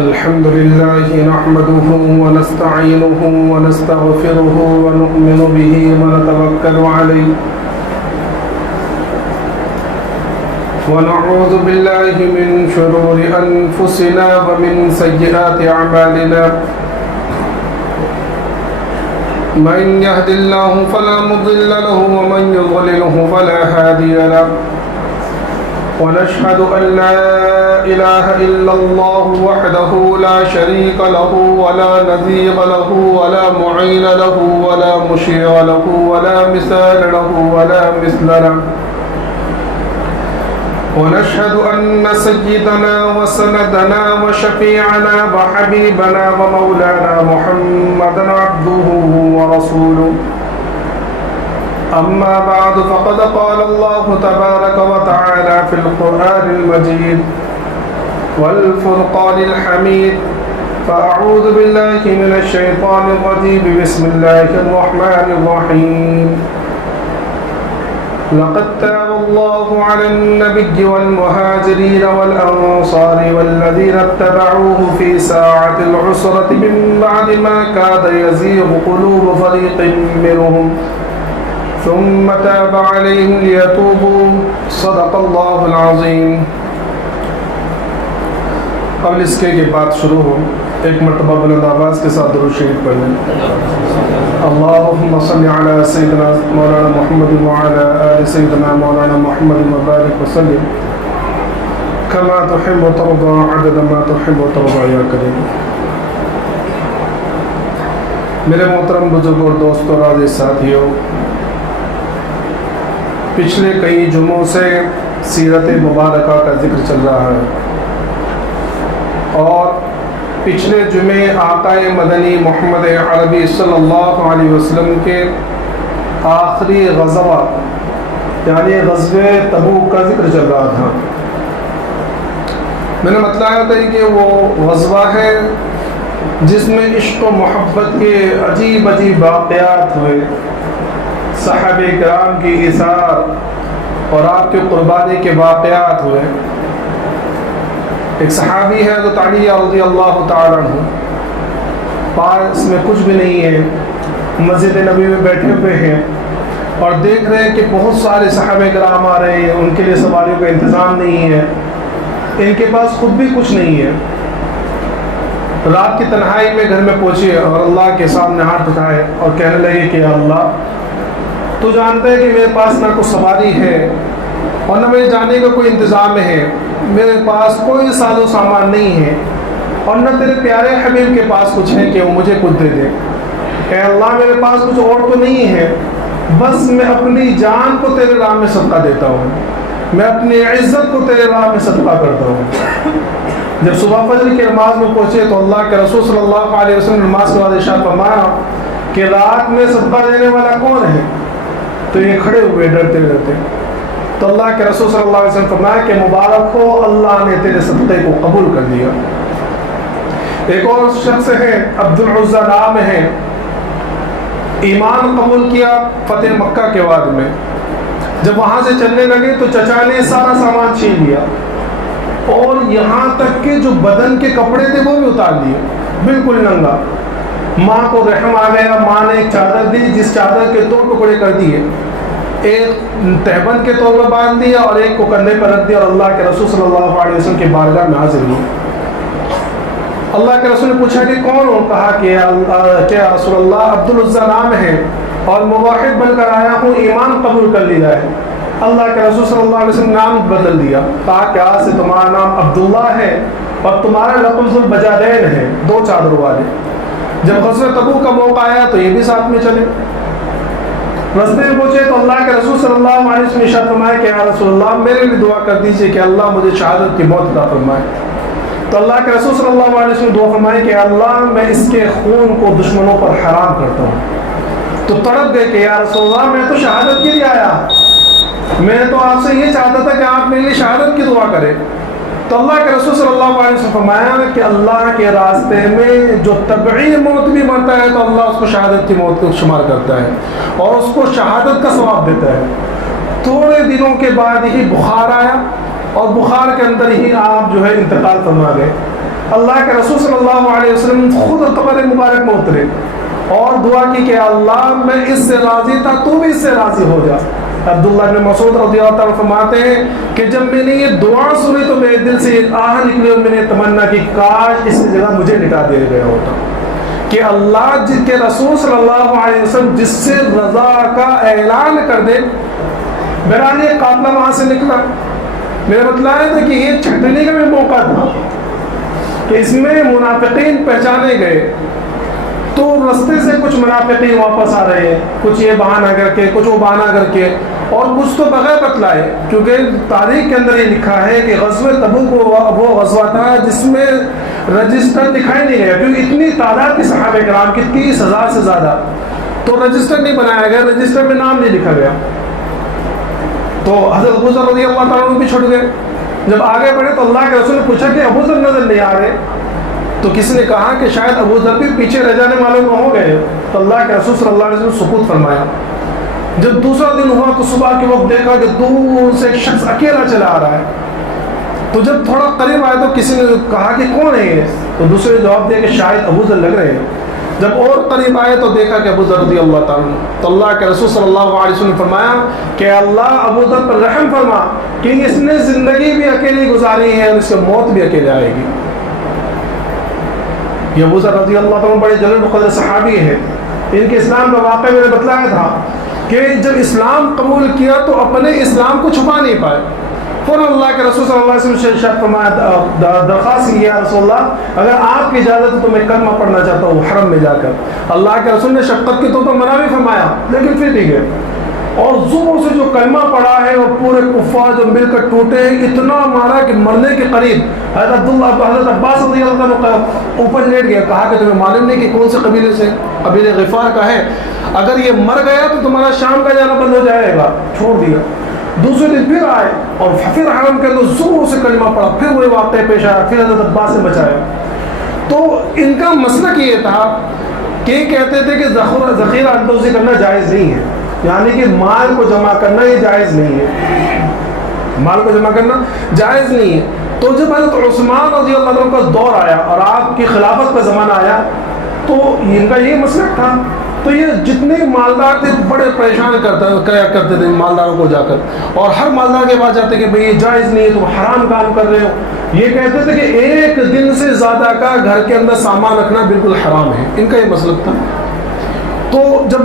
الحمد لله نحمده ونستعينه ونستغفره ونؤمن به ونتوكل عليه ونعوذ بالله من شرور أنفسنا ومن سيئات أعمالنا من يهد الله فلا مضل له ومن يضلله فلا هادي له ونشهد أن لا إله إلا الله وحده لا شريك له ولا نظير له ولا معين له ولا مشير له ولا مثال له ولا مثل له ونشهد أن سيدنا وسندنا وشفيعنا وحبيبنا ومولانا محمدا عبده ورسوله أما بعد فقد قال الله تبارك وتعالى في القرآن المجيد والفرقان الحميد فأعوذ بالله من الشيطان الرجيم بسم الله الرحمن الرحيم لقد تاب الله على النبي والمهاجرين والأنصار والذين اتبعوه في ساعة العسرة من بعد ما كاد يزيغ قلوب فريق منهم ثم تاب عليهم ليتوبوا صدق الله العظيم. قبل اس کے بات شروع ہو ایک مرتبہ بلند آواز کے ساتھ درود شریف پڑھ لیں. اللهم صل على سيدنا مولانا محمد وعلى آل سيدنا مولانا محمد وبارك وسلم كما تحب وترضى عدد ما تحب وترضى يا كريم. میرے محترم بزرگوں اور دوستوں اور عزیز ساتھیوں، پچھلے کئی جمعوں سے سیرت مبارکہ کا ذکر چل رہا ہے اور پچھلے جمعے آقا مدنی محمد عربی صلی اللہ علیہ وسلم کے آخری غزوہ یعنی غزوہ تبوک کا ذکر چل رہا تھا. میں نے بتلایا تھا کہ وہ غزوہ ہے جس میں عشق و محبت کے عجیب عجیب واقعات ہوئے، صحابہ کرام کی ایثار اور آپ کے قربانی کے واقعات ہوئے. ایک صحابی ہے حضرت علی رضی اللہ تعالیٰ عنہ، پاس میں کچھ بھی نہیں ہے، مسجد نبی میں بیٹھے ہوئے ہیں اور دیکھ رہے ہیں کہ بہت سارے صحابہ کرام آ رہے ہیں، ان کے لیے سواریوں کا انتظام نہیں ہے، ان کے پاس خود بھی کچھ نہیں ہے. رات کی تنہائی میں گھر میں پہنچے اور اللہ کے سامنے ہاتھ اٹھائے اور کہنے لگے کہ اللہ تو جانتا ہے کہ میرے پاس نہ کوئی سواری ہے اور نہ میرے جانے کا کوئی انتظام ہے، میرے پاس کوئی ساز و سامان نہیں ہے اور نہ تیرے پیارے حبیب کے پاس کچھ ہے کہ وہ مجھے کچھ دے دے. اے اللہ میرے پاس کچھ اور تو نہیں ہے، بس میں اپنی جان کو تیرے راہ میں صدقہ دیتا ہوں، میں اپنی عزت کو تیرے راہ میں صدقہ کرتا ہوں. جب صبح فجر کی نماز میں پہنچے تو اللہ کے رسول صلی اللہ علیہ وسلم نماز کے بعد ارشاد فرمایا کہ رات میں صدقہ دینے والا کون ہے؟ تو یہ کھڑے ہوئے ڈرتے ڈرتے. تو اللہ کے رسول صلی اللہ علیہ وسلم فرمایا کہ مبارک ہو، اللہ نے تیرے صدقے کو قبول کر لیا. ایک اور شخص ہے عبد العزہ نام ہے، ایمان قبول کیا فتح مکہ کے بعد میں. جب وہاں سے چلنے لگے تو چچا نے سارا سامان چھین لیا اور یہاں تک کہ جو بدن کے کپڑے تھے وہ بھی اتار لیے، بالکل ننگا. ماں کو رحم آ گیا، ماں نے ایک چادر دی جس چادر کے 2 ٹکڑے کر دیے، ایک تہبند کے طور پر باندھ دیا اور ایک کو کندھے پر رکھ دیا اور اللہ کے رسول صلی اللہ علیہ وسلم کی بارگاہ میں حاضر ہوئے. اللہ کے رسول نے پوچھا کہ کون ہو؟ کہا کہ کیا رسول اللہ عبد العزہ نام ہے اور موحد بن کر آیا ہوں، ایمان قبول کر لیا ہے. اللہ کے رسول صلی اللہ علیہ وسلم نام بدل دیا، کہا کہ آج سے تمہارا نام عبداللہ ہے اور تمہارا لقب ذوالبجادین ہے، 2 چادروں والے. جب غزوہ تبوک کا موقع آیا تو یہ بھی ساتھ میں چلے. رستے میں پہنچے تو اللہ کے رسول صلی اللہ علیہ وسلم نے ارشاد فرمایا کہ یا رسول اللہ میرے لیے دعا کر دیجئے کہ اللہ مجھے شہادت کی موت عطا فرمائے. تو اللہ کے رسول صلی اللہ علیہ وسلم نے دعا فرمائی کہ اللہ میں اس کے خون کو دشمنوں پر حرام کرتا ہوں. تو تڑپ گئے کہ یا رسول اللہ میں تو شہادت کے لیے آیا، میں تو آپ سے یہ چاہتا تھا کہ آپ میرے لیے شہادت کی دعا کریں. تو اللہ کے رسول صلی اللہ علیہ وسلم فرمایا کہ اللہ کے راستے میں جو طبعی موت بھی مرتا ہے تو اللہ اس کو شہادت کی موت کو شمار کرتا ہے اور اس کو شہادت کا ثواب دیتا ہے. تھوڑے دنوں کے بعد ہی بخار آیا اور بخار کے اندر ہی آپ جو ہے انتقال فرما گئے. اللہ کے رسول صلی اللہ علیہ وسلم خود قبر مبارک میں اترے اور دعا کی کہ اللہ میں اس سے راضی تھا، تو بھی اس سے راضی ہو جا۔ عبداللہ بن مسعود رضی اللہ عنہ فرماتے ہیں کہ جب میں نے یہ دعا سنی تو میرے دل سے ایک آہ نکلی اور میں نے تمنا کی کاش اس جگہ مجھے لٹا دیا گیا ہوتا، کہ اللہ جس کے رسول صلی اللہ علیہ وسلم جس سے رضا کا اعلان کر دے۔ بہرحال یہ قافلہ وہاں سے نکلا، میرا مطلب ہے کہ یہ چھٹنے کا بھی موقع تھا کہ اس میں منافقین پہچانے گئے، تو رستے سے کچھ منافقین واپس آ رہے ہیں، کچھ یہ بہانہ کر کے، کچھ وہ بہانہ کر کے، اور کچھ تو بغیر بتلائے، کیونکہ تاریخ کے اندر یہ لکھا ہے کہ غزوہ تبوک وہ غزوہ تھا جس میں رجسٹر دکھائی نہیں گیا، کیونکہ اتنی تعداد کی صحابہ کرام کی 30,000 سے زیادہ، تو رجسٹر نہیں بنایا گیا، رجسٹر میں نام نہیں لکھا گیا۔ تو حضرت ابو ذر رضی اللہ تعالیٰ عنہ بھی چھوٹ گئے۔ جب آگے بڑھے تو اللہ کے رسول نے پوچھا کہ ابو ذر نظر نہیں آ رہے، تو کسی نے کہا کہ شاید ابو ذر بھی پیچھے رہ جانے والوں میں ہو گئے، تو اللہ کے رسول صلی اللہ علیہ وسلم سکوت فرمایا۔ جب دوسرا دن ہوا تو صبح کے وقت دیکھا کہ دور سے ایک شخص اکیلا چلا آ رہا ہے، تو جب تھوڑا قریب آئے تو کسی نے کہا کہ کون ہے یہ، تو دوسرے نے جواب دیا کہ شاید ابو ذر لگ رہے ہیں۔ جب اور قریب آئے تو دیکھا کہ ابو ذر رضی اللہ تعالیٰ عنہ، تو اللہ کے رسول صلی اللہ علیہ وسلم نے فرمایا کہ اللہ ابو ذر پر رحم فرما کہ اس نے زندگی بھی اکیلی گزاری ہے اور اس کی موت بھی اکیلے آئے گی۔ یہ ابو ذر رضی اللہ تعالیٰ بڑے جلیل القدر صحابی ہیں، ان کے اسلام کا واقعہ میں نے بتلایا تھا کہ جب اسلام قبول کیا تو اپنے اسلام کو چھپا نہیں پائے، فوراً اللہ کے رسول صلی اللہ علیہ وسلم سے ارشاد فرمایا، درخواست کی یا رسول اللہ اگر آپ کی اجازت ہے تو میں کلمہ پڑھنا چاہتا ہوں حرم میں جا کر۔ اللہ کے رسول نے شفقت کے طور پر منع بھی فرمایا، لیکن پھر بھی گئے، اور زور سے جو کلمہ پڑھا ہے اور پورے کفار جو مل کر ٹوٹے، اتنا مارا کہ مرنے کے قریب حضرت عباس رضی اللہ عنہ اوپر لیٹ گیا، کہا کہ تمہیں معلوم نہیں کہ کون سے قبیلے سے، قبیلے غفار کا ہے، اگر یہ مر گیا تو تمہارا شام کا جانا بند ہو جائے گا، چھوڑ دیا۔ دوسرے دن پھر آئے اور پھر حرم کے اندر زور سے کلمہ پڑھا، پھر وہی واقعہ پیش آیا، پھر حضرت عباس نے بچایا۔ تو ان کا مسلک یہ تھا کہ کہتے تھے کہ ذخیرہ اندوزی کرنا جائز نہیں ہے، یعنی کہ مال کو جمع کرنا یہ جائز نہیں ہے، مال کو جمع کرنا جائز نہیں ہے۔ تو جب حضرت عثمان رضی اللہ عنہ کا دور آیا اور آپ کی خلافت کا زمانہ آیا تو ان کا یہ مسلک تھا، تو یہ جتنے مالدار تھے بڑے پریشان کرتے تھے مالداروں کو جا کر، اور ہر مالدار کے پاس جاتے کہ بھئی یہ جائز نہیں ہے، تم حرام کام کر رہے ہو۔ یہ کہتے تھے کہ ایک دن سے زیادہ کا گھر کے اندر سامان رکھنا بالکل حرام ہے، ان کا یہ مسلک تھا۔ تو جب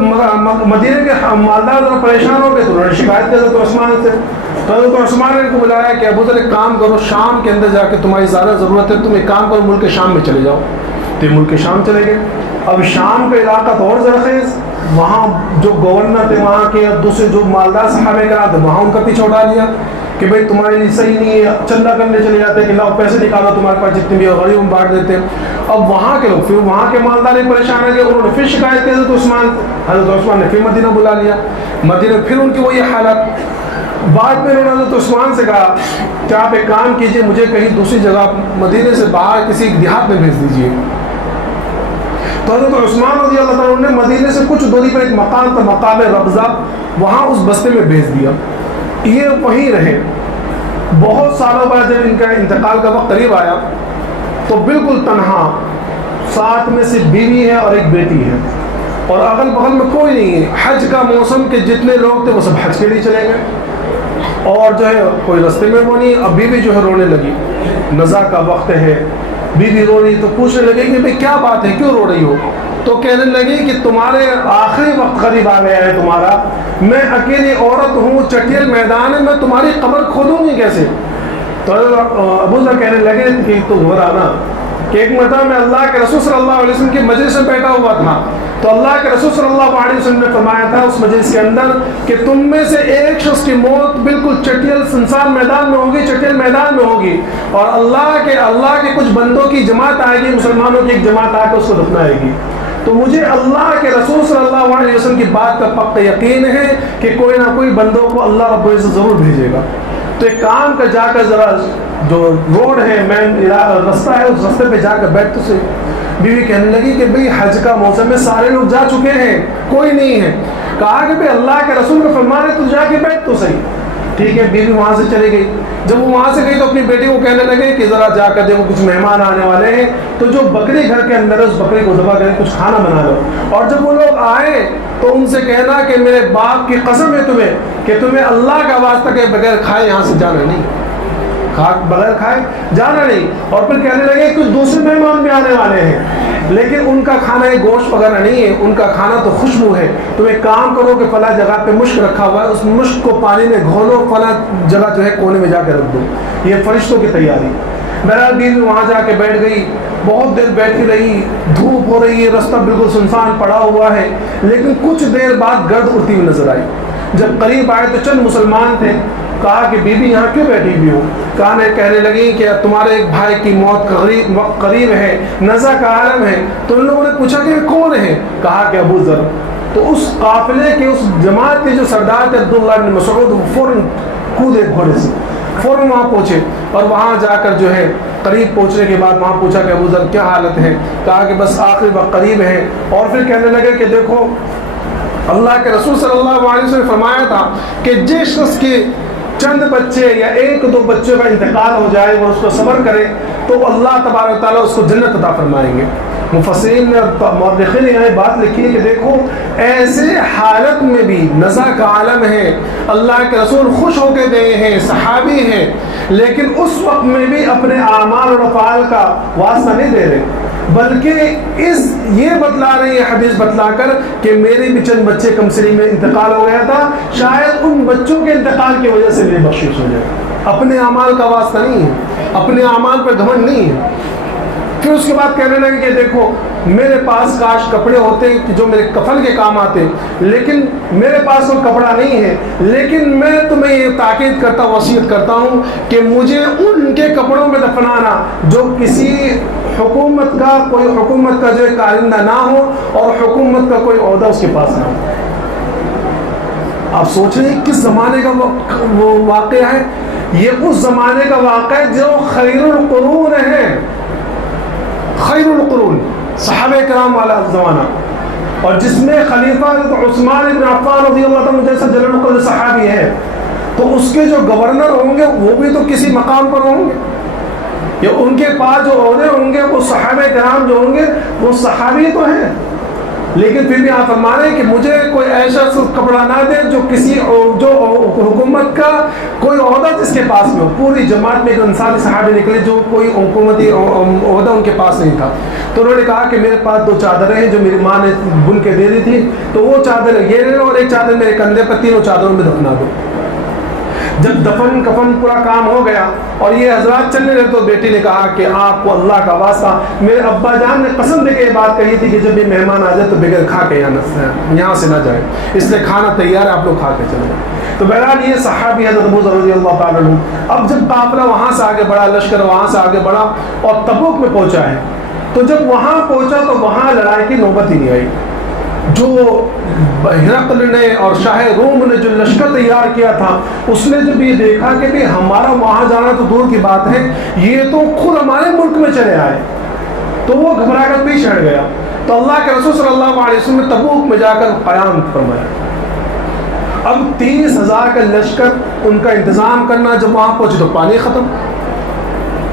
مدینے کے مالدار ذرا پریشان ہو گئے تو انہوں نے شکایت کی حضرت عثمان سے، تو حضرت عثمان نے ان کو بلایا کہ ابو ذر ایک کام کرو، شام کے اندر جا کے تمہاری زیادہ ضرورت ہے، تم ایک کام کرو ملک شام میں چلے جاؤ۔ تو ملک شام چلے گئے۔ اب شام کا علاقہ تو اور زرخیز، وہاں جو گورنر تھے وہاں کے اور دوسرے جو مالدار صحابہ کرام تھے وہاں ان کا پیچھے اٹھا لیا کہ بھائی تمہارے لیے صحیح نہیں ہے، چندہ کرنے چلے جاتے کہ لاؤ پیسے نکالو تمہارے پاس جتنے بھی غریب ہم بانٹ دیتے ہیں۔ اب وہاں کے لوگ پھر وہاں کے مالدار پریشان ہو گئے، انہوں نے پھر شکایت کی حضرت عثمان نے پھر مدینہ بلا لیا، مدینہ پھر ان کی وہی حالت۔ بعد میں انہوں نے حضرت عثمان سے کہا کہ آپ ایک کام کیجئے، مجھے کہیں دوسری جگہ مدینے سے باہر کسی دیہات میں بھیج دیجئے۔ تو حضرت عثمان رضی اللہ تعالیٰ نے مدینے سے کچھ دوری پر ایک مقام تھا، مقام ربضہ، وہاں اس بستے میں بھیج دیا، یہ وہیں رہے۔ بہت سالوں بعد جب ان کا انتقال کا وقت قریب آیا تو بالکل تنہا، ساتھ میں صرف بیوی ہے اور ایک بیٹی ہے، اور اگل بغل میں کوئی نہیں ہے۔ حج کا موسم کے جتنے لوگ تھے وہ سب حج کے لیے چلے گئے، اور جو ہے کوئی رستے میں وہ نہیں۔ اب بیوی جو ہے رونے لگی، نزا کا وقت ہے، بیوی رو رہی تو پوچھنے لگے کہ بھئی کیا بات ہے، کیوں رو رہی ہو؟ تو کہنے لگی کہ تمہارے آخری وقت قریب آ گیا ہے تمہارا، میں اکیلی عورت ہوں، چٹیل میدان ہے، میں تمہاری قبر کھودوں گی کیسے؟ تو ابو ذر کہنے لگے کہ تو گھبرانا، کہ ایک مرتبہ میں اللہ کے رسول صلی اللہ علیہ وسلم کی مجلس میں بیٹھا ہوا تھا، تو اللہ کے رسول صلی اللہ علیہ وسلم نے فرمایا تھا اس مجلس کے اندر کہ تم میں سے ایک شخص کی موت بالکل چٹیل سنسان میدان میں ہوگی، چٹیل میدان میں ہوگی، اور اللہ کے کچھ بندوں کی جماعت آئے گی، مسلمانوں کی ایک جماعت آ کے اس کو دفنائے گی۔ تو مجھے اللہ کے رسول صلی اللہ علیہ وسلم کی بات کا پختہ یقین ہے کہ کوئی نہ کوئی بندوں کو اللہ رب العزت ضرور بھیجے گا۔ تو ایک کام کا جا کر ذرا جو روڈ ہے مین رستہ ہے اس رستے پہ جا کر بیٹھ تو سے۔ بیوی کہنے لگی کہ بھئی حج کا موسم میں سارے لوگ جا چکے ہیں، کوئی نہیں ہے۔ کہا کہ بھئی اللہ کے رسول کا فرمان ہے تو جا کے بیٹھ تو صحیح۔ ٹھیک ہے، بیوی وہاں سے چلی گئی. جب وہ وہاں سے گئی تو اپنی بیٹی کو کہنے لگے کہ ذرا جا کر دیکھو کچھ مہمان آنے والے ہیں، تو جو بکری گھر کے اندر ہے اس بکری کو ذبح کریں، کچھ کھانا بنا لو. اور جب وہ لوگ آئے تو ان سے کہنا کہ میرے باپ کی قسم ہے تمہیں کہ تمہیں اللہ کا واسطہ کے بغیر کھائے یہاں سے جانا نہیں، بغیر کھائے جانا نہیں. اور پھر کہنے لگے کچھ دوسرے مہمان بھی آنے والے ہیں لیکن ان کا کھانا یہ گوشت وغیرہ نہیں ہے، ان کا کھانا تو خوشبو ہے. تم ایک کام کرو کہ فلاں جگہ پہ مشک رکھا ہوا ہے، اس مشک کو پانی میں گھولو، فلاں جگہ جو ہے کونے میں جا کے رکھ دو. یہ فرشتوں کی تیاری. بہرحال بیوی وہاں جا کے بیٹھ گئی، بہت دیر بیٹھی رہی. دھوپ ہو رہی ہے، رستہ بالکل سنسان پڑا ہوا ہے، لیکن کچھ دیر بعد گرد اڑتی ہوئی نظر آئی. جب قریب آئے تو چند مسلمان تھے. کہا کہ بی بی یہاں کیوں بیٹھی ہوئی ہو؟ کہنے لگی کہ تمہارے ایک بھائی کی موت قریب ہے، نزع کا عالم ہے. تو ان لوگوں نے پوچھا کہ کون ہے؟ کہا کہ ابو ذر. تو اس قافلے کے اس جماعت کے جو سردار تھے عبداللہ بن مسعود، وہ فوراً کودے گھوڑے سے، فوراً وہاں پہنچے. اور وہاں جا کر جو ہے قریب پہنچنے کے بعد وہاں پوچھا کہ ابو ذر کیا حالت ہے؟ کہا کہ بس آخری وقت قریب ہے. اور پھر کہنے لگے کہ دیکھو اللہ کے رسول صلی اللہ علیہ وسلم نے فرمایا تھا کہ جس شخص کے چند بچے یا ایک دو بچوں کا انتقال ہو جائے اور اس کو صبر کرے تو اللہ تبارک و تعالیٰ اس کو جنت عطا فرمائیں گے. مفسرین نے اور مورخین نے یہ بات لکھی ہے کہ دیکھو ایسے حالت میں بھی نزع کا عالم ہے، اللہ کے رسول خوش ہو کے گئے ہیں، صحابی ہیں، لیکن اس وقت میں بھی اپنے اعمال اور افعال کا واسطہ نہیں دے رہے، بلکہ یہ بتلا رہی ہے حدیث بتلا کر کہ میرے بھی چند بچے کمسری میں انتقال ہو گیا تھا، شاید ان بچوں کے انتقال کی وجہ سے میری بخشش ہو جائے. اپنے اعمال کا واسطہ نہیں ہے، اپنے اعمال پر گھمنڈ نہیں ہے. پھر اس کے بعد کہنے لگے کہ دیکھو میرے پاس کاش کپڑے ہوتے جو میرے کفن کے کام آتے، لیکن میرے پاس وہ کپڑا نہیں ہے. لیکن میں تمہیں یہ تاکید کرتا ہوں، وصیت کرتا ہوں کہ مجھے ان کے کپڑوں میں دفنانا جو کسی حکومت کا جو کارندہ نہ ہو اور حکومت کا کوئی عہدہ اس کے پاس نہ ہو. آپ سوچ رہے ہیں کس زمانے کا وہ واقعہ ہے؟ یہ اس زمانے کا واقعہ ہے جو خیر القرون ہے، خیر القرون صحابہ کرام والا زمانہ، اور جس میں خلیفہ عثمان بن عفان رضی اللہ عنہ جیسا جلیل القدر صحابی ہے. تو اس کے جو گورنر ہوں گے وہ بھی تو کسی مقام پر ہوں گے، یا ان کے پاس جو عہدے ہوں گے وہ صحابہ کرام جو ہوں گے وہ صحابی تو ہیں. لیکن پھر بھی آپ فرما رہے ہیں کہ مجھے کوئی ایسا کپڑا نہ دے جو حکومت کا کوئی عہدہ جس کے پاس میں ہو. پوری جماعت میں ایک انصاری صحابی نکلے جو کوئی حکومتی عہدہ ان کے پاس نہیں تھا. تو انہوں نے کہا کہ میرے پاس 2 چادریں ہیں جو میری ماں نے بن کے دے دی تھی، تو وہ چادر یہ لے لو اور ایک چادر میرے کندھے پر، تینوں چادروں میں دفنا دو. جب دفن کفن پورا کام ہو گیا اور یہ حضرات چلنے لگے تو بیٹی نے کہا کہ آپ کو اللہ کا واسطہ، میرے ابا جان نے قسم دے کے یہ بات کہی تھی کہ جب بھی مہمان آ جائے تو بغیر کھا کے یہاں سے نہ جائے، اس لیے کھانا تیار ہے، آپ لوگ کھا کے چلے جائیں. تو بہرحال یہ صحابی حضرت ابو ذر رضی اللہ تعالیٰ عنہ. اب جب قافلہ وہاں سے آگے بڑھا، لشکر وہاں سے آگے بڑھا اور تبوک میں پہنچا ہے، تو جب وہاں پہنچا تو وہاں لڑائی کی نوبت ہی نہیں آئی. جو ہرقل نے اور شاہ روم نے جو لشکر تیار کیا تھا، اس نے جب یہ دیکھا کہ بھی ہمارا وہاں جانا تو دور کی بات ہے، یہ تو خود ہمارے ملک میں چلے آئے، تو وہ گھبرا کر پیچھے ہٹ گیا. تو اللہ کے رسول صلی اللہ علیہ وسلم نے تبوک میں جا کر قیام فرمایا. اب 30,000 کا لشکر، ان کا انتظام کرنا. جب وہاں پہنچے تو پانی ختم،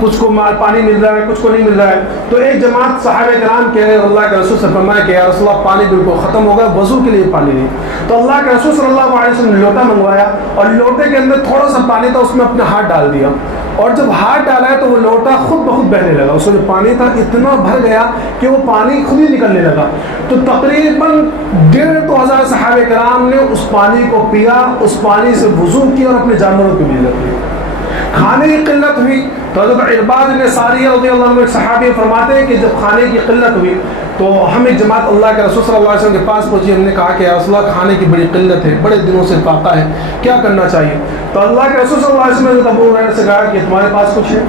کچھ کو پانی مل رہا ہے، کچھ کو نہیں مل رہا ہے. تو ایک جماعت صحابہ کرام کہہ رہے اللہ کے رسول سے فرمایا کہ یا رسول اللہ پانی بالکل ختم ہو گیا، وضو کے لیے پانی نہیں. تو اللہ کے رسول صلی اللہ علیہ وسلم نے لوٹا منگوایا اور لوٹے کے اندر تھوڑا سا پانی تھا، اس میں اپنا ہاتھ ڈال دیا، اور جب ہاتھ ڈالا ہے تو وہ لوٹا خود بخود بہنے لگا. اس میں جو پانی تھا اتنا بھر گیا کہ وہ پانی خود ہی نکلنے لگا. تو تقریباً 1,500 صحابہ کرام نے اس پانی کو پیا، اس پانی سے وضو کیا اور اپنے جانوروں کو بھی رکھ لیا. کھانے کی قلت ہوئی تو حضرت عرباض بن ساریہ رضی اللہ عنہ ایک صحابی فرماتے ہیں کہ جب کھانے کی قلت ہوئی تو ہم ایک جماعت اللہ کے رسول صلی اللہ علیہ وسلم کے پاس پہنچی. ہم نے کہا کہ یا رسول اللہ کھانے کی بڑی قلت ہے، بڑے دنوں سے فاقہ ہے، کیا کرنا چاہیے؟ تو اللہ کے رسول صلی اللہ علیہ وسلم نے حضرت ابو ہریرہ سے کہا کہ تمہارے پاس کچھ ہے؟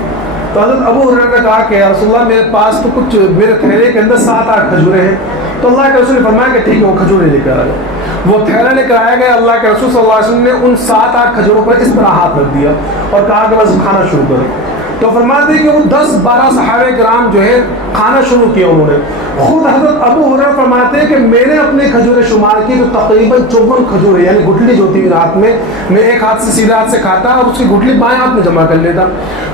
تو حضرت ابو ہریرہ نے کہا کہ یا رسول اللہ میرے پاس تو کچھ، میرے تھیلے کے اندر 7-8 کھجوریں ہیں. تو اللہ کے رسول نے فرمایا کہ ٹھیک ہے وہ کھجوریں لے کر آئے. وہ تھیلا لے کر آیا گیا. اللہ کے رسول صلی اللہ علیہ وسلم نے ان 7-8 کھجوروں پر اس طرح ہاتھ رکھ دیا اور کہا کہ بس کھانا شروع کریں. تو فرماتے ہیں کہ وہ 10-12 صحابہ کرام جو ہے کھانا شروع کیا انہوں نے. خود حضرت ابو ہریرہ فرماتے ہیں کہ میں نے اپنے کھجوریں شمار کی تو تقریباً 54 کھجوریں، یعنی گٹھلی جو ہوتی ہے ہاتھ میں ایک ہاتھ سے سیدھے ہاتھ سے کھاتا اور اس کی گٹھلی بائیں ہاتھ میں جمع کر لیتا.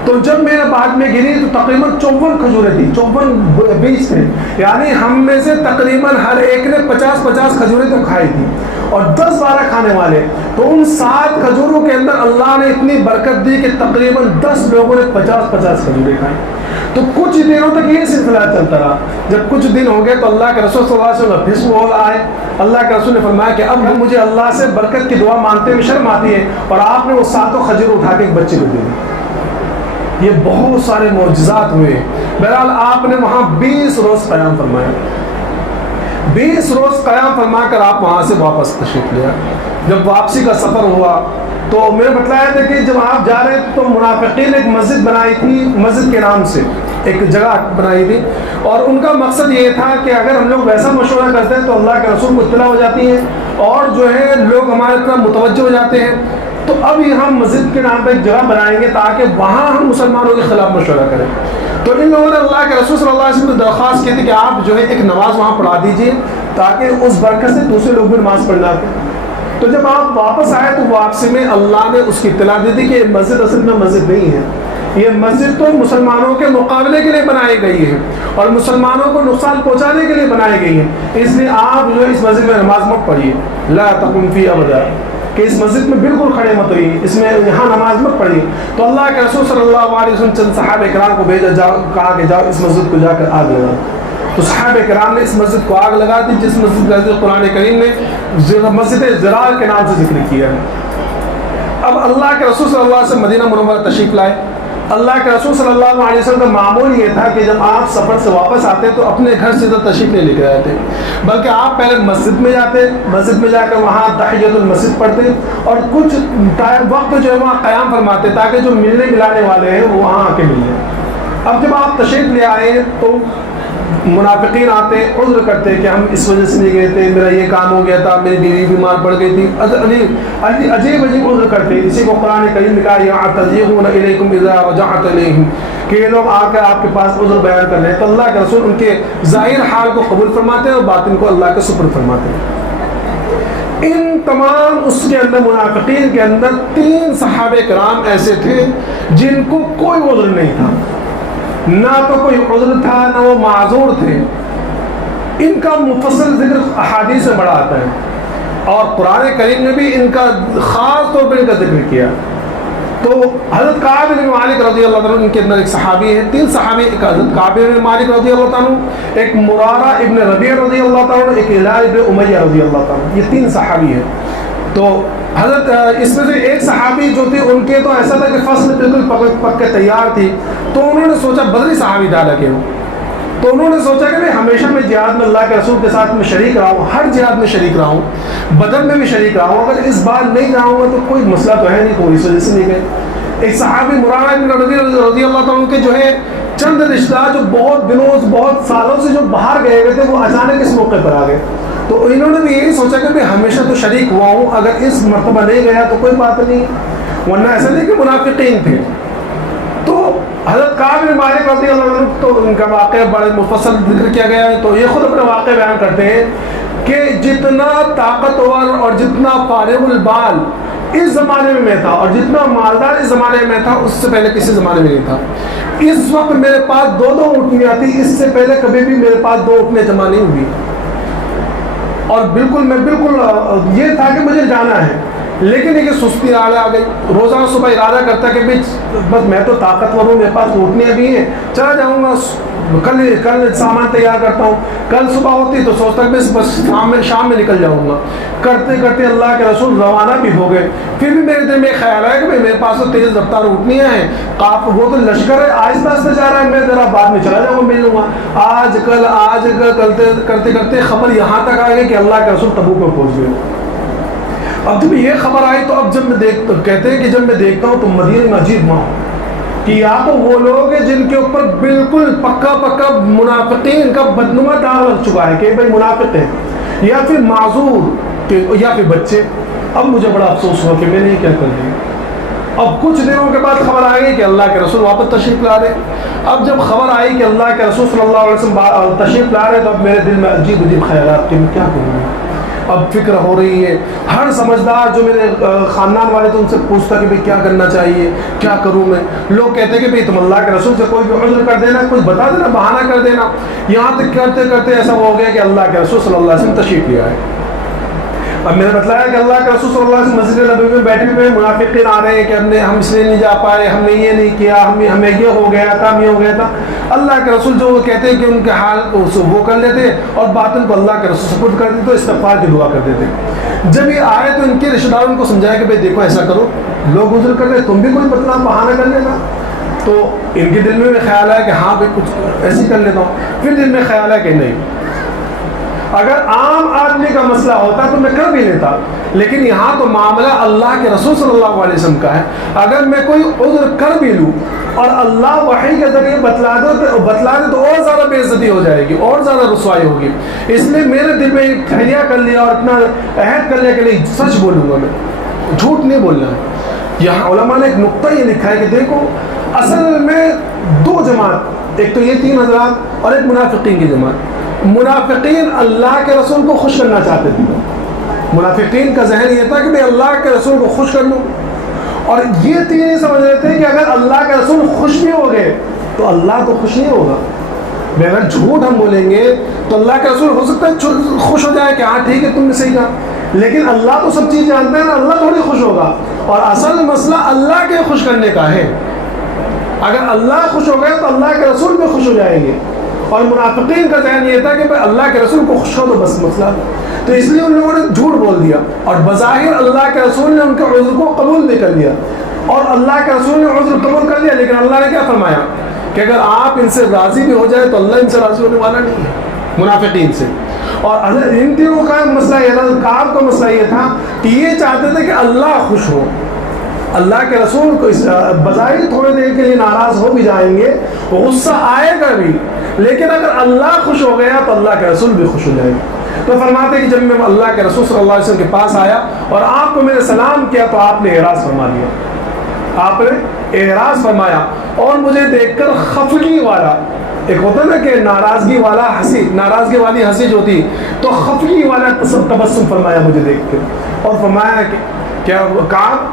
تو جب میرے بعد میں گری تو تقریباً 54 کھجوریں تھیں، 54 20 میں، یعنی ہم میں سے تقریباً ہر ایک نے 50 کھجوریں تو کھائی تھی اور 10-12 کھانے والے. تو ان 7 کھجوروں کے اندر اللہ نے اتنی برکت دی کہ تقریباً 10 لوگوں نے 50 کھجوریں کھائی. تو کچھ دنوں تک یہ سلسلہ چلتا رہا. جب کچھ دن ہو گئے تو اللہ کے رسول صلی اللہ علیہ وسلم پھر وہ آئے. اللہ کے رسول نے فرمایا کہ اب مجھے اللہ سے برکت کی دعا مانگتے میں شرم آتی ہے، اور آپ نے وہ 7 کھجور اٹھا کے ایک بچے کو دے دی. یہ بہت سارے معجزات ہوئے. بہرحال آپ نے وہاں 20 روز قیام فرمایا. 20 روز قیام فرما کر آپ وہاں سے واپس تشریف لیا. جب واپسی کا سفر ہوا تو میں نے بتلایا تھا کہ جب آپ جا رہے تو منافقین ایک مسجد بنائی تھی، مسجد کے نام سے ایک جگہ بنائی تھی، اور ان کا مقصد یہ تھا کہ اگر ہم لوگ ویسا مشورہ کرتے ہیں تو اللہ کے رسول کو اطلاع ہو جاتی ہے اور جو ہے لوگ ہمارے طرف متوجہ ہو جاتے ہیں. تو اب یہ ہم مسجد کے نام پہ ایک جگہ بنائیں گے تاکہ وہاں ہم مسلمانوں کے خلاف مشورہ کریں. تو ان لوگوں نے اللہ کے رسول صلی اللہ علیہ وسلم کو درخواست کی تھی کہ آپ جو ہے ایک نماز وہاں پڑھا دیجئے تاکہ اس برکت سے دوسرے لوگ بھی نماز پڑھ جاتے. تو جب آپ واپس آئے تو واپسی میں اللہ نے اس کی اطلاع دی تھی کہ یہ مسجد اصل میں مسجد نہیں ہے، یہ مسجد تو مسلمانوں کے مقابلے کے لیے بنائی گئی ہے اور مسلمانوں کو نقصان پہنچانے کے لیے بنائی گئی ہے. اس لیے آپ جو ہے اس مسجد میں نماز مت پڑھیے، لا تقم فی ابدا، کہ اس مسجد میں بالکل کھڑے مت ہوئیے، اس میں یہاں نماز مت پڑھیے. تو اللہ کے رسول صلی اللہ علیہ وسلم چند صحابہ کرام کو بھیجا، جاؤ، کہا کہ جاؤ اس مسجد کو جا کر آگ لگا. تو صحابہ کرام نے اس مسجد کو آگ لگا دی، جس مسجد کا قرآن کریم نے مسجد زرار کے نام سے ذکر کیا ہے. اب اللہ کے رسول صلی اللہ علیہ وسلم مدینہ منورہ تشریف لائے. اللہ کے رسول صلی اللہ علیہ وسلم کا معمول یہ تھا کہ جب آپ سفر سے واپس آتے تو اپنے گھر سے ادھر تشریف نہیں لے کے آتے، بلکہ آپ پہلے مسجد میں جاتے، مسجد میں جا کر وہاں تحیۃ المسجد پڑھتے اور کچھ وقت جو ہے وہاں قیام فرماتے تاکہ جو ملنے ملانے والے ہیں وہ وہاں آ کے مل جائیں. اب جب آپ تشریف لے آئے تو منافقین آتے، عذر کرتے کہ ہم اس وجہ سے نہیں گئے تھے، میرا یہ کام ہو گیا تھا، میری بیوی بیمار پڑ گئی تھی، عجیب عذر کرتے. اسی کو قرآن کریم نے کہا یعتذرون الیکم اذا رجعت الیہم، کہ یہ لوگ آ کر آپ کے پاس عذر بیان کر رہے ہیں. تو اللہ کے رسول ان کے ظاہر حال کو قبول فرماتے ہیں اور باطن کو اللہ کے سپرد فرماتے ہیں. ان تمام اس کے اندر منافقین کے اندر 3 صحابہ کرام ایسے تھے جن کو کوئی عذر نہیں تھا، نہ تو کوئی عذر تھا نہ وہ معذور تھے. ان کا مفصل ذکر احادیث میں بڑا آتا ہے اور قرآن کریم نے بھی ان کا خاص طور پر ان کا ذکر کیا. تو حضرت کعب بن مالک رضی اللہ عنہ، ان کے اندر ایک صحابی ہے، 3 صحابی، ایک حضرت کعب بن مالک رضی اللہ عنہ، ایک مرارہ ابن ربیع رضی اللہ عنہ، ایک ہلال ابن امیہ رضی اللہ عنہ. یہ 3 صحابی ہیں. تو حضرت اس میں سے ایک صحابی جو تھے ان کے تو ایسا تھا کہ فصل بالکل پک کے تیار تھی، تو انہوں نے سوچا، بدری صحابی ڈالا کہ ہوں، تو انہوں نے سوچا کہ میں ہمیشہ میں جہاد میں اللہ کے رسول کے ساتھ میں شریک رہا ہوں، ہر جہاد میں شریک رہا ہوں، بدر میں بھی شریک رہا ہوں، اگر اس بار نہیں جاؤں گا تو کوئی مسئلہ تو ہے نہیں، تو اس وجہ سے نہیں گئے. ایک صحابی مرارہ بن رضی اللہ عنہ کے جو ہے چند رشتہ دار جو بہت دنوں بہت سالوں سے جو باہر گئے ہوئے تھے وہ اچانک اس موقع پر آ گئے. تو انہوں نے بھی یہی سوچا کہ میں ہمیشہ تو شریک ہوا ہوں، اگر اس مرتبہ نہیں گیا تو کوئی بات نہیں، ورنہ ایسا نہیں کہ منافقین تھے. تو حضرت کعب بن مالک رضی اللہ عنہ، تو ان کا واقعہ بڑے مفصل ذکر کیا گیا ہے. تو یہ خود اپنا واقعہ بیان کرتے ہیں کہ جتنا طاقتور اور جتنا فارغ البال اس زمانے میں تھا اور جتنا مالدار اس زمانے میں تھا اس سے پہلے کسی زمانے میں نہیں تھا. اس وقت میرے پاس 2 اونٹنیاں تھیں، اس سے پہلے کبھی بھی میرے پاس 2 اونٹنیاں جمع نہیں ہوئی، اور میں بالکل یہ تھا کہ مجھے جانا ہے، لیکن یہ سستی آ گئی. روزانہ صبح ارادہ کرتا کہ بس میں تو طاقتور ہوں، میرے پاس اونٹنیاں بھی ہیں، چلا جاؤں گا، کل سامان تیار کرتا ہوں، کل صبح ہوتی تو سوچتا کہ بس شام میں نکل جاؤں گا. کرتے کرتے اللہ کے رسول روانہ بھی ہو گئے. پھر بھی میرے دل میں خیال آیا کہ میرے پاس تو تیز رفتار اونٹنیاں ہیں، وہ تو لشکر ہے، آہستہ آہستہ جا رہا ہے، میں ذرا بعد میں چلا جاؤں گا، مل لوں گا. آج کل کرتے کرتے خبر یہاں تک آ گئی کہ اللہ کے رسول تبوک میں پہنچ گئے. اب جب یہ خبر آئی تو اب جب میں کہتے ہیں کہ جب میں دیکھتا ہوں تو مدینہ میں عجیب ماحول کہ یا تو وہ لوگ ہیں جن کے اوپر بالکل پکا منافقین کا بدنما داغ لگ چکا ہے کہ بھائی منافق ہیں، یا پھر معذور یا پھر بچے. اب مجھے بڑا افسوس ہوا کہ میں نے یہ کیا کر دیا. اب کچھ دنوں کے بعد خبر آ گئی کہ اللہ کے رسول واپس تشریف لا رہے. اب جب خبر آئی کہ اللہ کے رسول صلی اللہ علیہ وسلم تشریف لا رہے تو اب میرے دل میں عجیب خیالات کہ میں کیا کروں گا. اب فکر ہو رہی ہے. ہر سمجھدار جو میرے خاندان والے تو ان سے پوچھتا کہ بھائی کیا کرنا چاہیے, کیا کروں میں. لوگ کہتے ہیں کہ بھائی تم اللہ کے رسول سے کوئی بھی عذر کر دینا, کچھ بتا دینا, بہانہ کر دینا. یہاں تک کرتے کرتے ایسا ہو گیا کہ اللہ کے رسول صلی اللہ علیہ وسلم تشریف لے آئے. اب میں نے بتلایا کہ اللہ کے رسول صلی اللہ علیہ وسلم مسجد نبوی میں بیٹھے ہوئے منافقین آ رہے ہیں کہ ہم اس لیے نہیں جا پائے, ہم نے یہ نہیں کیا, ہمیں یہ ہو گیا تھا, ہم یہ ہو گیا تھا. اللہ کے رسول جو وہ کہتے ہیں کہ ان کے حال کو وہ کر لیتے اور باطن کو اللہ کے رسول سپرد کر دیتے, تو استغفار کی دعا کر دیتے. جب یہ آئے تو ان کے رشتہ داروں کو سمجھایا کہ بھائی دیکھو ایسا کرو, لوگ عذر کر رہے, تم بھی کوئی بتلا بہانہ کر لینا. تو ان کے دل میں بھی خیال ہے کہ ہاں بھائی کچھ ایسے کر لیتا ہوں. پھر دل میں خیال ہے کہ نہیں, اگر عام آدمی کا مسئلہ ہوتا تو میں کر بھی لیتا, لیکن یہاں تو معاملہ اللہ کے رسول صلی اللہ علیہ وسلم کا ہے. اگر میں کوئی عذر کر بھی لوں اور اللہ وحی کے ذریعے بتلا دے تو اور زیادہ بے عزتی ہو جائے گی, اور زیادہ رسوائی ہوگی. اس لیے میرے دل میں ٹھہریا کر لیا اور اتنا عہد کر لیا کہ نہیں سچ بولوں گا, میں جھوٹ نہیں بولنا ہے. یہاں علماء نے ایک نقطہ یہ لکھا ہے کہ دیکھو اصل میں دو جماعت, ایک تو یہ 3 حضرات اور ایک منافقین کی جماعت. منافقین اللہ کے رسول کو خوش کرنا چاہتے تھے. منافقین کا ذہن یہ تھا کہ میں اللہ کے رسول کو خوش کر لوں, اور یہ 3 سمجھ رہے تھے کہ اگر اللہ کے رسول خوش بھی ہو گئے تو اللہ تو خوش نہیں ہوگا. اگر جھوٹ ہم بولیں گے تو اللہ کے رسول ہو سکتا ہے خوش ہو جائے کہ ہاں ٹھیک ہے تم نے صحیح کہا, لیکن اللہ تو سب چیز جانتا ہے نا, اللہ تھوڑی خوش ہوگا. اور اصل مسئلہ اللہ کے خوش کرنے کا ہے. اگر اللہ خوش ہو گئے تو اللہ کے رسول بھی خوش ہو جائیں گے. اور منافقین کا ذہن یہ تھا کہ بھائی اللہ کے رسول کو خوش ہو تو بس مسئلہ. تو اس لیے ان لوگوں نے جھوٹ بول دیا, اور بظاہر اللہ کے رسول نے ان کے عذر کو قبول بھی کر لیا, اور اللہ کے رسول نے عذر قبول کر لیا. لیکن اللہ نے کیا فرمایا کہ اگر آپ ان سے راضی بھی ہو جائے تو اللہ ان سے راضی ہونے والا نہیں ہے, منافقین سے. اور ان تینوں کا مسئلہ یہ تھا, کعب کا مسئلہ یہ تھا کہ یہ چاہتے تھے کہ اللہ خوش ہو. اللہ کے رسول کو بظاہر تھوڑے دیر کے لیے ناراض ہو بھی جائیں گے, غصہ آئے گا بھی, لیکن اگر اللہ خوش ہو گیا تو اللہ کے رسول بھی خوش ہو جائے گا. تو فرماتے ہیں کہ جب میں اللہ کے رسول صلی اللہ علیہ وسلم کے پاس آیا اور آپ کو میں نے سلام کیا تو آپ نے اعراض فرما لیا, آپ نے اعراض فرمایا. اور مجھے دیکھ کر خفگی والا, ایک ہوتا ہے نا کہ ناراضگی والا ہنسی, ناراضگی والی ہنسی جو تھی, تو خفگی والا تبسم فرمایا مجھے دیکھ کر, اور فرمایا کہ کیا کہا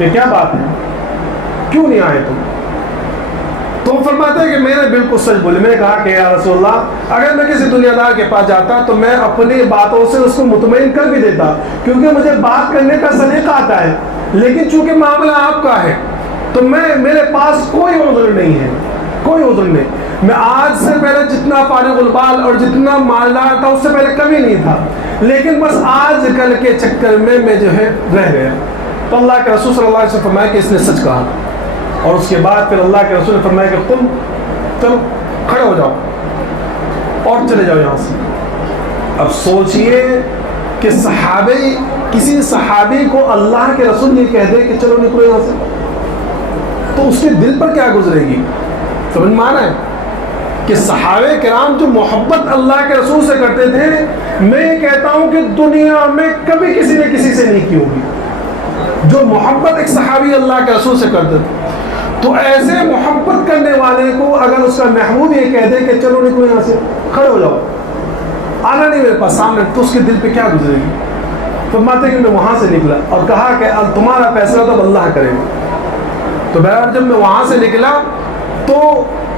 یہ کیا بات ہے, کیوں نہیں آئے تم؟ تو فرماتے ہیں کہ میں نے بالکل سچ بولے. میں نے کہا کہ یا رسول اللہ اگر میں کسی دنیا دار کے پاس جاتا تو میں اپنی باتوں سے اس کو مطمئن کر بھی دیتا, کیونکہ مجھے بات کرنے کا سلیقہ آتا ہے, لیکن چونکہ معاملہ آپ کا ہے تو میرے پاس کوئی عذر نہیں ہے, کوئی عذر نہیں. میں آج سے پہلے جتنا فارغ البال اور جتنا مالدار تھا اس سے پہلے کبھی نہیں تھا, لیکن بس آج کل کے چکر میں جو ہے رہ گیا. تو اللہ کے رسول صلی اللہ علیہ وسلم فرمایا کہ اس نے سچ کہا. اور اس کے بعد پھر اللہ کے رسول نے فرمایا کہ تم چلو کھڑے ہو جاؤ اور چلے جاؤ یہاں سے. اب سوچئے کہ کسی صحابی کو اللہ کے رسول یہ کہہ دے کہ چلو نکلو یہاں سے, تو اس کے دل پر کیا گزرے گی. سمجھ میں آنا ہے کہ صحابہ کرام جو محبت اللہ کے رسول سے کرتے تھے, میں یہ کہتا ہوں کہ دنیا میں کبھی کسی نے کسی سے نہیں کی ہوگی جو محبت ایک صحابی اللہ کے رسول سے کرتے تھے. تو ایسے محبت کرنے والے کو اگر اس کا محبوب یہ کہہ دے کہ چلو نکلو یہاں سے, کھڑے ہو جاؤ, آنا نہیں میرے پاس سامنے, تو اس کے دل پہ کیا گزرے گی. فرماتے کہ میں وہاں سے نکلا اور کہا کہ تمہارا فیصلہ تو اللہ کرے گا. تو بہرحال جب میں وہاں سے نکلا تو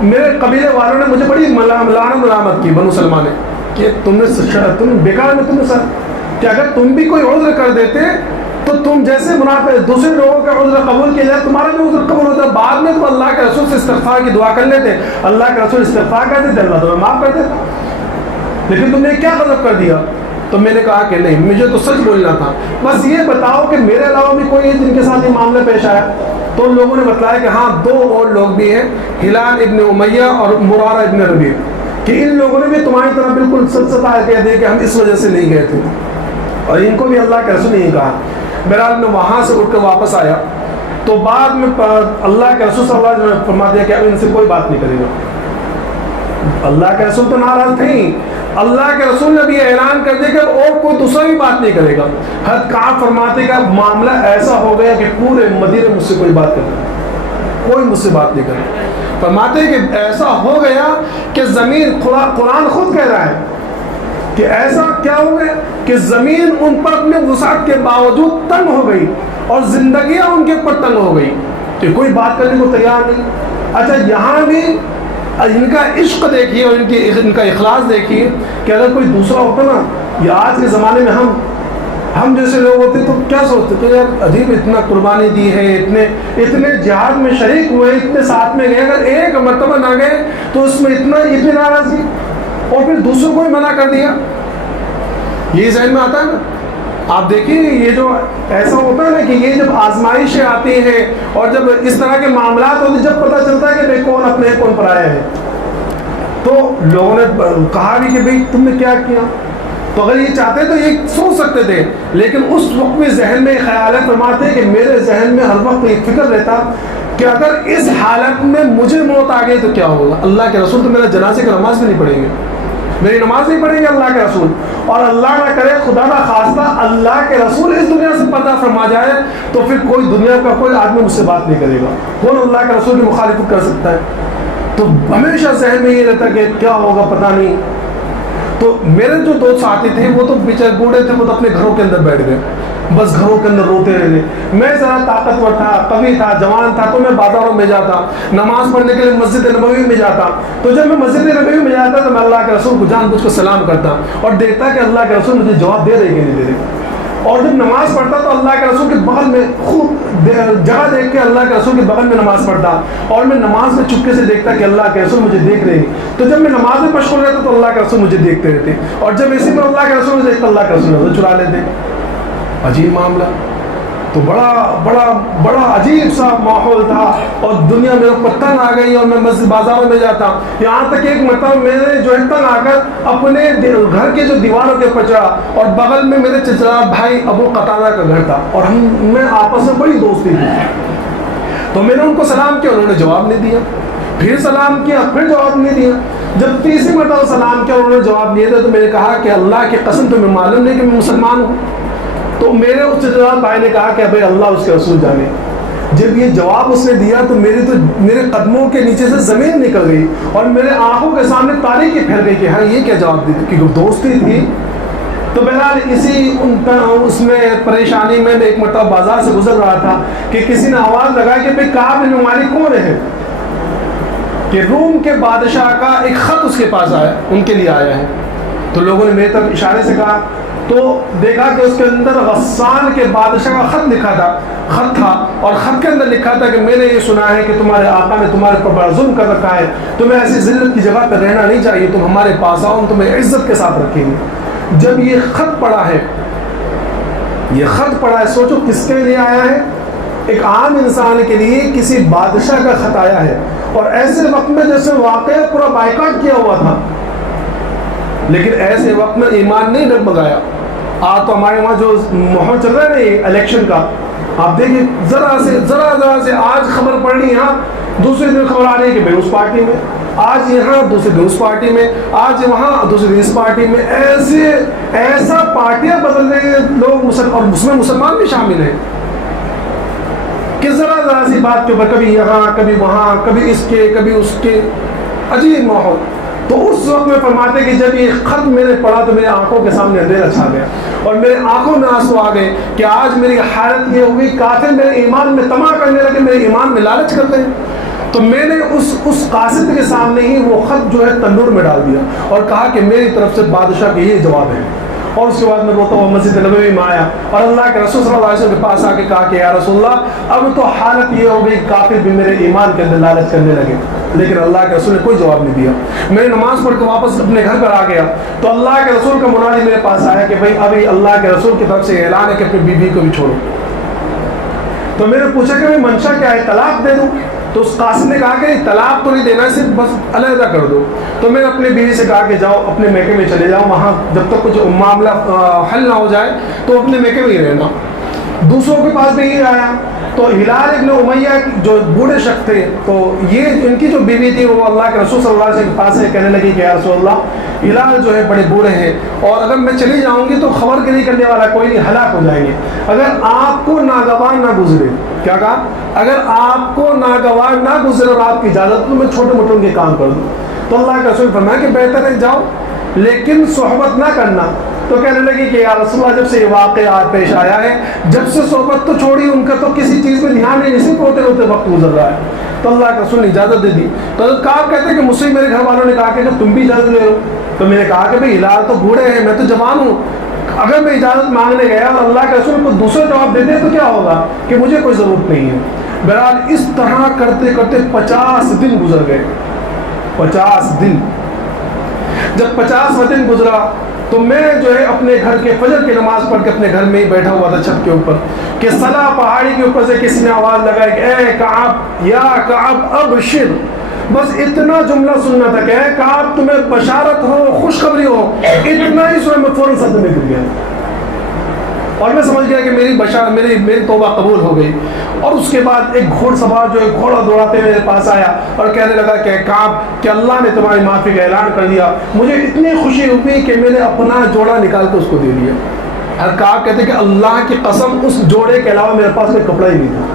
میرے قبیلے والوں نے مجھے بڑی ملامت کی, بنو سلمہ نے, کہ تم بیکار میں تم سر, کہ اگر تم بھی کوئی عذر کر دیتے تو تم جیسے منافق دوسرے لوگوں کا عذر قبول کیا جائے تمہارا بھی عذر قبول ہوتا. بعد میں تو اللہ کے رسول سے استغفار کی دعا کر لیتے, اللہ کے رسول استغفار کرتے تھے, اللہ تمہیں معاف کر دیتا. لیکن تم نے کیا غضب کر دیا. تو میں نے کہا کہ نہیں, مجھے تو سچ بولنا تھا, بس یہ بتاؤ کہ میرے علاوہ بھی کوئی ہے جن کے ساتھ یہ معاملہ پیش آیا. تو ان لوگوں نے بتلایا کہ ہاں 2 اور لوگ بھی ہیں, ہلال ابن امیہ اور مرارہ ابن ربیع, کہ ان لوگوں نے بھی تمہاری طرح بالکل سچ کہہ دیا کہ ہم اس وجہ سے نہیں گئے تھے, اور ان کو بھی اللہ کے رسول نے یہ کہا. بہرحال میں وہاں سے اٹھ کر واپس آیا تو بعد میں اللہ کے رسول صلی اللہ علیہ وسلم نے فرما دیا کہ اب ان سے کوئی بات نہیں کرے گا. اللہ کے رسول تو ناراض تھے, اللہ کے رسول نے بھی اعلان کر دیا کہ اور کوئی دوسرا بھی بات نہیں کرے گا. حضرت کعب فرماتے کہ معاملہ ایسا ہو گیا کہ پورے مدینے مجھ سے کوئی بات کرے, کوئی مجھ سے بات نہیں کرے. فرماتے کہ ایسا ہو گیا کہ زمین, قرآن خود کہہ رہا ہے کہ ایسا کیا ہو گیا کہ زمین ان پر اپنے وسعت کے باوجود تنگ ہو گئی اور زندگیاں ان کے اوپر تنگ ہو گئی کہ کوئی بات کرنے کو تیار نہیں. اچھا یہاں بھی ان کا عشق دیکھیے اور ان کا اخلاص دیکھیے کہ اگر کوئی دوسرا ہوتا نا، یا آج کے زمانے میں ہم جیسے لوگ ہوتے تو کیا سوچتے کہ یار عجیب اتنا قربانی دی ہے، اتنے جہاد میں شریک ہوئے، اتنے ساتھ میں گئے، اگر ایک مرتبہ نہ گئے تو اس میں اتنی ناراضگی اور پھر دوسروں کو ہی منع کر دیا. یہ ذہن میں آتا ہے نا. آپ دیکھیے یہ جو ایسا ہوتا ہے نا کہ یہ جب آزمائشیں آتی ہیں اور جب اس طرح کے معاملات ہوتے ہیں، جب پتہ چلتا ہے کہ بھائی کون اپنے کون پرایا ہے، تو لوگوں نے کہا بھی کہ بھائی تم نے کیا کیا. تو اگر یہ چاہتے تو یہ سوچ سکتے تھے، لیکن اس وقت میں ذہن میں خیالات فرماتے کہ میرے ذہن میں ہر وقت ایک فکر رہتا کہ اگر اس حالت میں مجھے موت آ گئی تو کیا ہوگا. اللہ کے رسول تو میرا جنازے کی نماز بھی نہیں پڑھیں گے، میری نماز نہیں پڑھیں گے اللہ کے رسول. اور اللہ نہ کرے خدا نہ خواستہ اللہ کے رسول اس دنیا سے پردہ فرما جائے تو پھر کوئی دنیا کا کوئی آدمی مجھ سے بات نہیں کرے گا. کون اللہ کے رسول کی مخالفت کر سکتا ہے؟ تو ہمیشہ ذہن میں یہ رہتا کہ کیا ہوگا پتہ نہیں. تو میرے جو دو ساتھی تھے وہ تو بیچارے بوڑھے تھے، وہ تو اپنے گھروں کے اندر بیٹھ گئے، بس گھروں کے اندر روتے رہے. میں ذرا طاقتور تھا، قوی تھا، جوان تھا، تو میں بازاروں میں جاتا، نماز پڑھنے کے لیے مسجد نبوی میں جاتا. تو جب میں مسجد نبوی میں جاتا تو میں اللہ کے رسول کو جان بوجھ کو سلام کرتا اور دیکھتا کہ اللہ کے رسول مجھے جواب دے رہے کہ نہیں دے رہے. اور جب نماز پڑھتا تو اللہ کے رسول کے بغل میں خوب جگہ دیکھ کے اللہ کے رسول کے بغل میں نماز پڑھتا اور میں نماز میں چپکے سے دیکھتا کہ اللہ کے رسول مجھے دیکھ رہے ہیں. تو جب میں نماز میں مشغول رہتا تو اللہ کے رسول مجھے دیکھتے رہتے، اور جب اسی میں اللہ کے رسول مجھے دیکھتا اللہ کے رسول نظر چرا لیتے. عجیب معاملہ. تو بڑا عجیب سا ماحول تھا اور دنیا میرے اوپر تنگ آ گئی اور میں مسجد بازاروں میں جاتا. یہاں تک ایک مرتبہ میں نے جو ہے تنگ آ کر اپنے گھر کے جو دیواروں کے اوپر چڑھا اور بغل میں میرے چچا بھائی ابو قتادہ کا گھر تھا اور ہم میں آپس میں بڑی دوستی تھی. تو میں نے ان کو سلام کیا، انہوں نے جواب نہیں دیا. پھر سلام کیا، پھر جواب نہیں دیا. جب تیسری مرتبہ سلام کیا انہوں نے جواب نہیں دیا تو میں نے کہا کہ اللہ کی قسم تمہیں معلوم نہیں کہ میں مسلمان ہوں. تو میرے اس چچا بھائی نے کہا کہ بھائی اللہ اس کے رسول جانے. جب یہ جواب اس نے دیا تو میرے قدموں کے نیچے سے زمین نکل گئی اور میرے آنکھوں کے سامنے تاریکی پھیل گئی کہ ہاں یہ کیا جواب دی، کیونکہ دوستی تھی. تو بہرحال اس میں پریشانی میں ایک مرتبہ بازار سے گزر رہا تھا کہ کسی نے آواز لگائی کہ بھائی کعب بن مالک کون ہے، کہ روم کے بادشاہ کا ایک خط اس کے پاس آیا، ان کے لیے آیا ہے. تو لوگوں نے میرے طرف اشارے سے کہا تو دیکھا کہ اس کے اندر غسان کے بادشاہ کا خط تھا اور خط کے اندر لکھا تھا کہ میں نے یہ سنا ہے کہ تمہارے آقا نے تمہارے پر بڑا ظلم کر رکھا ہے، تمہیں ایسی ذلت کی جگہ پہ رہنا نہیں چاہیے، تم ہمارے پاس آؤ، ہم تمہیں عزت کے ساتھ رکھیں گے. جب یہ خط پڑھا ہے سوچو کس کے لیے آیا ہے؟ ایک عام انسان کے لیے کسی بادشاہ کا خط آیا ہے اور ایسے وقت میں جیسے واقعہ پورا بائیکاٹ کیا ہوا تھا. لیکن ایسے وقت میں ایمان نہیں ڈگمگایا. آج تو ہمارے وہاں جو ماحول چل رہا ہے نا الیکشن کا، آپ دیکھیں ذرا سے آج خبر پڑنی یہاں، دوسرے دن خبر آ رہی ہے کہ بھائی اس پارٹی میں، آج یہاں دوسرے دن اس پارٹی میں، آج وہاں دوسرے دن اس پارٹی میں. ایسا پارٹیاں بدل رہی ہیں لوگ، اور اس میں مسلمان بھی شامل ہیں کہ ذرا سی بات کے اوپر کبھی یہاں کبھی وہاں، کبھی اس کے کبھی اس کے، عجیب ماحول. تو اس وقت میں فرماتے کہ جب یہ خط میں نے پڑھا تو میرے آنکھوں کے سامنے اندھیرا چھا گیا اور میرے آنکھوں میں آنسو آ گئے کہ آج میری حالت یہ ہوئی، کافر میرے ایمان میں طمع کرنے لگے، میرے ایمان میں لالچ کرتے ہیں. تو میں نے اس قاصد کے سامنے ہی وہ خط جو ہے تنور میں ڈال دیا اور کہا کہ میری طرف سے بادشاہ کے یہ جواب ہے. اور اس کے بعد میں روتا ہوا مسجد نبوی میں آیا اور اللہ کے رسول صلی اللہ علیہ وسلم کے پاس آ کے کہا کہ یا رسول اللہ اب تو حالت یہ ہو گئی، کافر بھی میرے ایمان کے اندر لالچ کرنے لگے. لیکن اللہ کے رسول نے کوئی جواب نہیں دیا. میں نے نماز پڑھ کے واپس اپنے گھر پر آ گیا تو اللہ کے رسول کا منادی میرے پاس آیا کہ بھائی ابھی اللہ کے رسول کی طرف سے اعلان ہے کہ اپنی بیوی کو بھی چھوڑو. تو میں نے پوچھا کہ منشا کیا ہے، طلاق دے دوں؟ تو اس قاسم نے کہا کہ طلاق تو نہیں دینا، صرف بس علیحدہ کر دو. تو میں نے اپنی بیوی سے کہا کہ جاؤ اپنے میکے میں چلے جاؤ، وہاں جب تک کچھ معاملہ حل نہ ہو جائے تو اپنے میکے میں ہی رہنا. دوسروں کے پاس بھی یہ آیا تو ہلال ابن امیہ جو بوڑھے شخص تھے تو یہ ان کی جو بیوی تھی وہ اللہ کے رسول صلی اللہ علیہ وسلم کے پاس سے کہنے لگی کہ یا رسول اللہ ہلال جو ہے بڑے بوڑھے ہیں اور اگر میں چلی جاؤں گی تو خبر گیری کرنے والا کوئی نہیں، ہلاک ہو جائیں گے. اگر آپ کو ناگوار نہ گزرے، کیا کہا، اگر آپ کو ناگوار نہ گزرے اور آپ کی اجازت تو میں چھوٹے موٹے ان کے کام کر دوں. تو اللہ کے رسول فرمایا کہ بہتر ہے جاؤ. لیکن صحبت نہ کرنا. تو کہنے لگی کہ یا رسول اللہ جب سے یہ واقعہ پیش آیا ہے, جب سے صحبت تو چھوڑی, ان کا تو کسی چیز میں دھیان نہیں, صرف ہوتے ہوتے وقت گزر رہا ہے. تو اللہ کے رسول نے اجازت دے دی. تو حضرت کعب کہتے ہیں کہ مجھ سے میرے گھر والوں نے کہا کہ جب تم بھی اجازت لے لو, تو میں نے کہا کہ بھائی ہلال تو بوڑھے ہیں, میں تو جوان ہوں, اگر میں اجازت مانگنے گیا اور اللہ کے رسول کو دوسرا جواب دے دے تو کیا ہوگا کہ مجھے کوئی ضرورت نہیں ہے. بہرحال اس طرح کرتے کرتے 50 دن گزر گئے. 50 دن. جب 50واں دن گزرا تو میں جو ہے اپنے گھر کے فجر کی نماز پڑھ کے اپنے گھر میں ہی بیٹھا ہوا تھا چھت کے اوپر, کہ صلا پہاڑی کے اوپر سے کسی نے آواز لگائی کہ اے کعب, یا کعب ابشر. بس اتنا جملہ سننا تھا کہ اے کعب تمہیں بشارت ہو, خوشخبری ہو. اتنا ہی سنا میں فوراً سجدے میں گر گیا, اور میں سمجھ گیا کہ میری توبہ قبول ہو گئی. اور اس کے بعد ایک گھوڑ سوار جو ہے گھوڑا دوڑاتے میرے پاس آیا اور کہنے لگا کہ کعب کہ اللہ نے تمہاری معافی کا اعلان کر دیا. مجھے اتنی خوشی ہوئی کہ میں نے اپنا جوڑا نکال کے اس کو دے دیا. اور کعب کہتے کہ اللہ کی قسم اس جوڑے کے علاوہ میرے پاس کوئی کپڑا ہی نہیں تھا.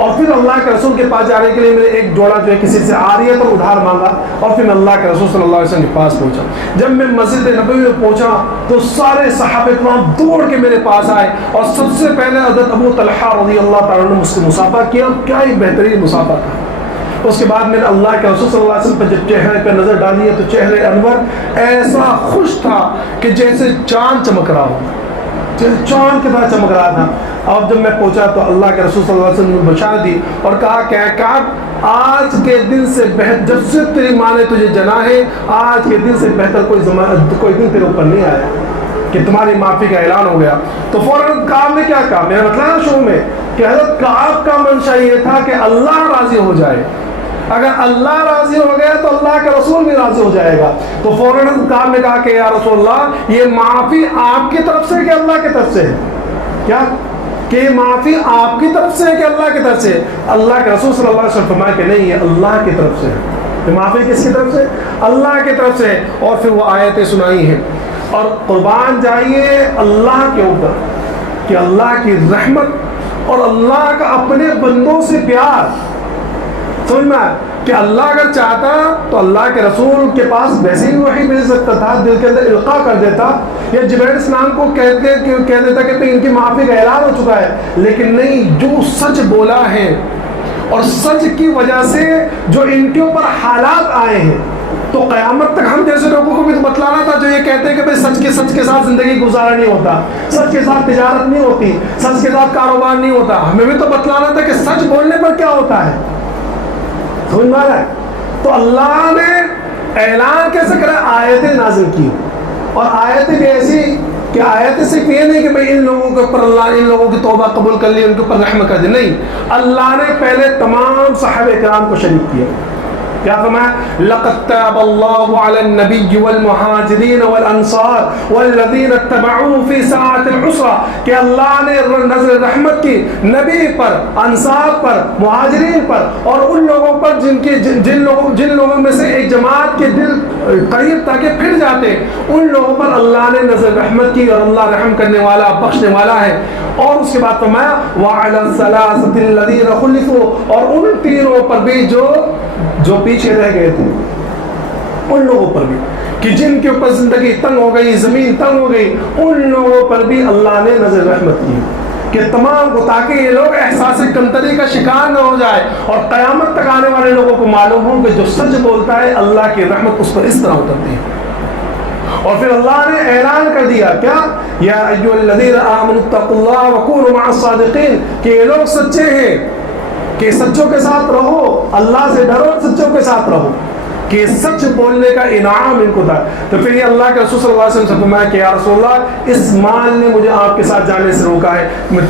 اور پھر اللہ کے رسول کے پاس جانے کے لیے میں نے ایک جوڑا جو ہے کسی سے عاریت اور ادھار مانگا, اور پھر میں اللہ کے رسول صلی اللہ علیہ وسلم کے پاس پہنچا. جب میں مسجد نبوی میں پہنچا تو سارے صحابہ کرام دوڑ کے میرے پاس آئے, اور سب سے پہلے حضرت ابو طلحہ رضی اللہ تعالیٰ عنہ مجھ سے مصافحہ کیا. کیا ہی بہترین مصافحہ تھا. اس کے بعد میں نے اللہ کے رسول صلی اللہ علیہ وسلم پر جب چہرے پہ نظر ڈالی ہے تو چہرے انور ایسا خوش تھا کہ جیسے چاند چمک رہا ہو, چاند کی طرح چمک رہا تھا. اب جب میں پہنچا تو اللہ کے رسول صلی اللہ علیہ وسلم نے بشارت دی اور کہا کہ کعب آج کے دن سے بہتر, جب سے تیری ماں نے تجھے جنا ہے, آج کے دن سے بہتر کوئی دن تیرے اوپر نہیں آیا کہ تمہاری معافی کا اعلان ہو گیا. تو فوراً کعب نے کیا کہا, میں نے بتایا شروع میں کہ حضرت کعب کا منشا یہ تھا کہ اللہ راضی ہو جائے. اگر اللہ راضی ہو گیا تو اللہ کا رسول بھی راضی ہو جائے گا. تو فوراً کعب نے کہا کہ یا رسول اللہ یہ معافی آپ کی طرف سے کہ اللہ کی طرف سے ہے؟ کیا کہ معافی آپ کی طرف سے ہے کہ اللہ کی طرف سے؟ اللہ کے رسول صلی اللہ علیہ وسلم فرمایا کہ نہیں, یہ اللہ کی طرف سے ہے. معافی کس کی طرف سے؟ اللہ کی طرف سے. اور پھر وہ آیتیں سنائی ہیں. اور قربان جائیے اللہ کے اوپر کہ اللہ کی رحمت اور اللہ کا اپنے بندوں سے پیار. سمجھ میں کہ اللہ اگر چاہتا تو اللہ کے رسول کے پاس ویسے ہی وحی بھیج سکتا تھا, دل کے اندر القاء کر دیتا, یا جبرائیل السلام کو کہہ دیتا کہ ان کی معافی کا اعلان ہو چکا ہے. لیکن نہیں, جو سچ بولا ہے اور سچ کی وجہ سے جو ان کے اوپر حالات آئے ہیں, تو قیامت تک ہم جیسے لوگوں کو بھی تو بتلانا تھا جو یہ کہتے ہیں کہ بھائی سچ کے ساتھ زندگی گزارا نہیں ہوتا, سچ کے ساتھ تجارت نہیں ہوتی, سچ کے ساتھ کاروبار نہیں ہوتا. ہمیں بھی تو بتلانا تھا کہ سچ بولنے پر کیا ہوتا ہے. سمجھ میں آ رہا ہے؟ تو اللہ نے اعلان کیسے کرا, آیتیں نازل کی. اور آیتیں بھی ایسی کہ آیتیں صرف یہ نہیں کہ بھئی ان لوگوں کے اوپر اللہ ان لوگوں کی توبہ قبول کر لی, ان کے اوپر رحم کر دی. نہیں, اللہ نے پہلے تمام صحابہ کرام کو شریک کیا. کیا فرمایا؟ لقد تاب اللہ علی النبی والمہاجرین والانصار والذین اتبعوه فی ساعۃ العسرہ, کہ اللہ نے نظر رحمت کی نبی پر, انصار پر, مہاجرین پر, اور ان لوگوں پر جن لوگوں میں سے ایک جماعت کے دل قریب تاکہ پھر جاتے, ان لوگوں پر اللہ نے نظر رحمت کی, اور اللہ رحم کرنے والا بخشنے والا ہے. اور اس کے بعد فرمایا وعلی الثلاثۃ الذین خلفوا, اور ان تینوں پر بھی جو پیچھے رہ گئے تھے, ان لوگوں پر بھی کہ جن کے اوپر زندگی تنگ ہو گئی, زمین تنگ ہو گئی, ان لوگوں پر بھی اللہ نے نظر رحمت کی کہ تمام کو, تاکہ یہ لوگ احساس کمتری کا شکار نہ ہو جائے, اور قیامت تک آنے والے لوگوں کو معلوم ہو کہ جو سچ بولتا ہے اللہ کی رحمت اس پر اس طرح اترتی ہے. اور پھر اللہ نے اعلان کر دیا کیا, یا ایھا الذین آمنوا اتقوا اللہ وکونوا مع الصادقین, کہ یہ لوگ سچے ہیں کہ سچوں کے ساتھ رہو, اللہ سے ڈرو, سچوں کے ساتھ رہو, کہ سچ بولنے کا انعام ان کو تھا. تو پھر یہ اللہ کے رسول صلی اللہ علیہ وسلم سے فرمایا کہ یا رسول اللہ اس مال نے مجھے آپ کے ساتھ جانے سے روکا ہے, میں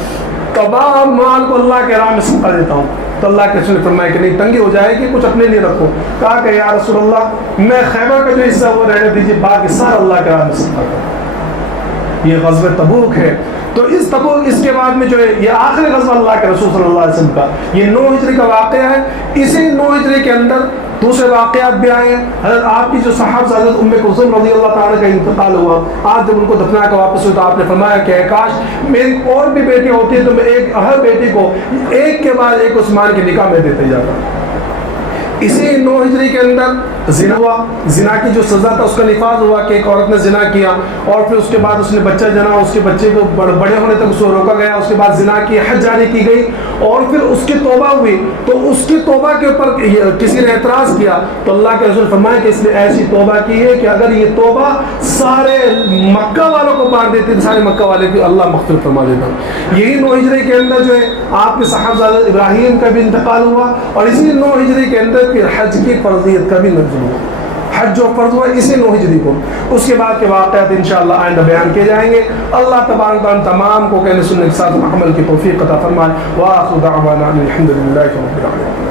تمام مال کو اللہ کے راہ میں صدقہ دیتا ہوں. تو اللہ کے رسول نے فرمایا کہ نہیں, تنگی ہو جائے گی, کچھ اپنے لیے رکھو. کہا کہ یا رسول اللہ میں خیبر کا جو حصہ وہ رہنے دیجیے, باقی سارا اللہ کے راہ میں صدقہ کرو. یہ غزوہ تبوک ہے. تو اس کے بعد میں جو ہے یہ آخری غزوہ اللہ کے رسول صلی اللہ علیہ وسلم کا, یہ 9 ہجری کا واقعہ ہے. اسی 9 ہجری کے اندر دوسرے واقعات بھی آئے ہیں. حضرت آپ کی جو صاحب حضرت ام کلثوم رضی اللہ تعالیٰ کا انتقال ہوا, آج جب ان کو دفنا کے واپس ہوئی تو آپ نے فرمایا کہ کاش میری اور بھی بیٹی ہوتی ہے تو میں ہر بیٹی کو ایک کے بعد ایک عثمان کے نکاح میں دیتے جاتا. اسی 9 ہجری کے اندر زنا ہوا, زنا کی جو سزا تھا اس کا نفاذ ہوا کہ ایک عورت نے زنا کیا اور پھر اس کے بعد اس نے بچہ جنا, اس کے بچے کو بڑے ہونے تک اس کو روکا گیا, اس کے بعد زنا کی حد جاری کی گئی اور پھر اس کی توبہ ہوئی, تو اس کی توبہ کے اوپر کسی نے اعتراض کیا تو اللہ کے رسول فرمائے کہ اس نے ایسی توبہ کی ہے کہ اگر یہ توبہ سارے مکہ والوں کو مار دیتی تو سارے مکہ والے کی اللہ مغفرت فرما دیتا. یہی 9 ہجری کے اندر جو ہے آپ کے صاحبزادہ ابراہیم کا بھی انتقال ہوا اور اسی 9 ہجری کے اندر پھر حج کی فرضیت کا بھی نزول ہوا. حج جو فرض ہوا اسی 9 ہجری کو. اس کے بعد کے واقعات انشاءاللہ آئندہ بیان کیے جائیں گے. اللہ تبارک و تعالی تمام کو کہنے سننے کے ساتھ عمل کی توفیق عطا فرمائے. وآخر دعوانا الحمد للہ رب العالمین.